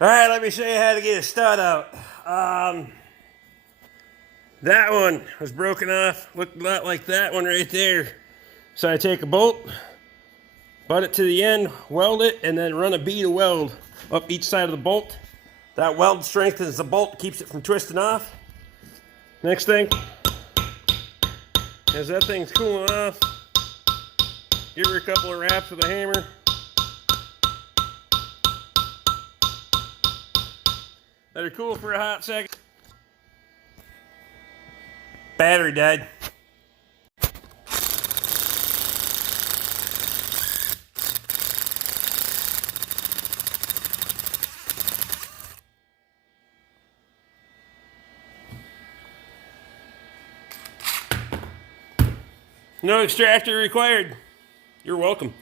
Alright, let me show you how to get a stud out. That one was broken off, looked a lot like that one right there. So I take a bolt, butt it to the end, weld it, and then run a bead of weld up each side of the bolt. That weld strengthens the bolt, keeps it from twisting off. Next thing, as that thing's cooling off, give her a couple of raps with a hammer. Let her cool for a hot second. Battery died. No extractor required. You're welcome.